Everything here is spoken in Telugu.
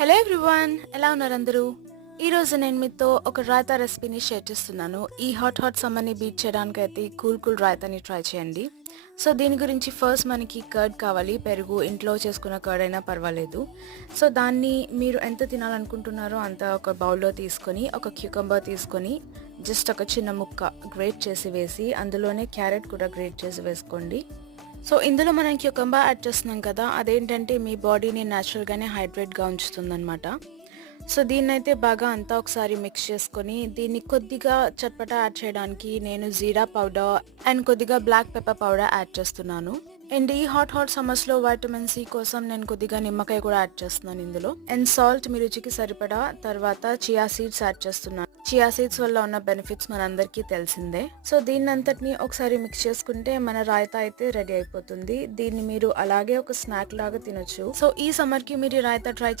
హలో ఎవ్రీవన్, ఎలా ఉన్నారు అందరూ? ఈరోజు నేను మీతో ఒక రాయతా రెసిపీని షేర్ చేస్తున్నాను. ఈ హాట్ సమ్మర్ని బీట్ చేయడానికి అయితే కూల్ రాయతాని ట్రై చేయండి. సో దీని గురించి ఫస్ట్ మనకి కర్డ్ కావాలి. పెరుగు ఇంట్లో చేసుకున్న కర్డ్ అయినా పర్వాలేదు. సో దాన్ని మీరు ఎంత తినాలనుకుంటున్నారో అంత ఒక బౌల్లో తీసుకొని, ఒక క్యూకంబర్ తీసుకొని జస్ట్ ఒక చిన్న ముక్క గ్రేట్ చేసి వేసి, అందులోనే క్యారెట్ కూడా గ్రేట్ చేసి వేసుకోండి. సో ఇందులో మనం క్యూకంబర్ యాడ్ చేస్తున్నాం కదా, అదేంటంటే మీ బాడీని న్యాచురల్గానే హైడ్రేట్గా ఉంచుతుందన్నమాట. సో దీన్నైతే బాగా అంతా ఒకసారి మిక్స్ చేసుకొని, దీన్ని కొద్దిగా చట్పటా యాడ్ చేయడానికి నేను జీరా పౌడర్ అండ్ కొద్దిగా బ్లాక్ పెప్పర్ పౌడర్ యాడ్ చేస్తున్నాను. అండ్ ఈ హాట్ సమ్మర్స్లో వైటమిన్ సి కోసం నేను కొద్దిగా నిమ్మకాయ కూడా యాడ్ చేస్తున్నాను ఇందులో. అండ్ సాల్ట్ మీ రుచికి సరిపడా. తర్వాత చియా సీడ్స్ యాడ్ చేస్తున్నాను. చియా సీడ్స్ వల్ల ఉన్న బెనిఫిట్స్ మనందరికీ తెలిసిందే. సో దీన్ని అంతటిని ఒకసారి మిక్స్ చేసుకుంటే మన రాయతా అయితే రెడీ అయిపోతుంది. దీన్ని మీరు అలాగే ఒక స్నాక్ లాగా తినొచ్చు. సో ఈ సమ్మర్కి మీరు రాయతా ట్రై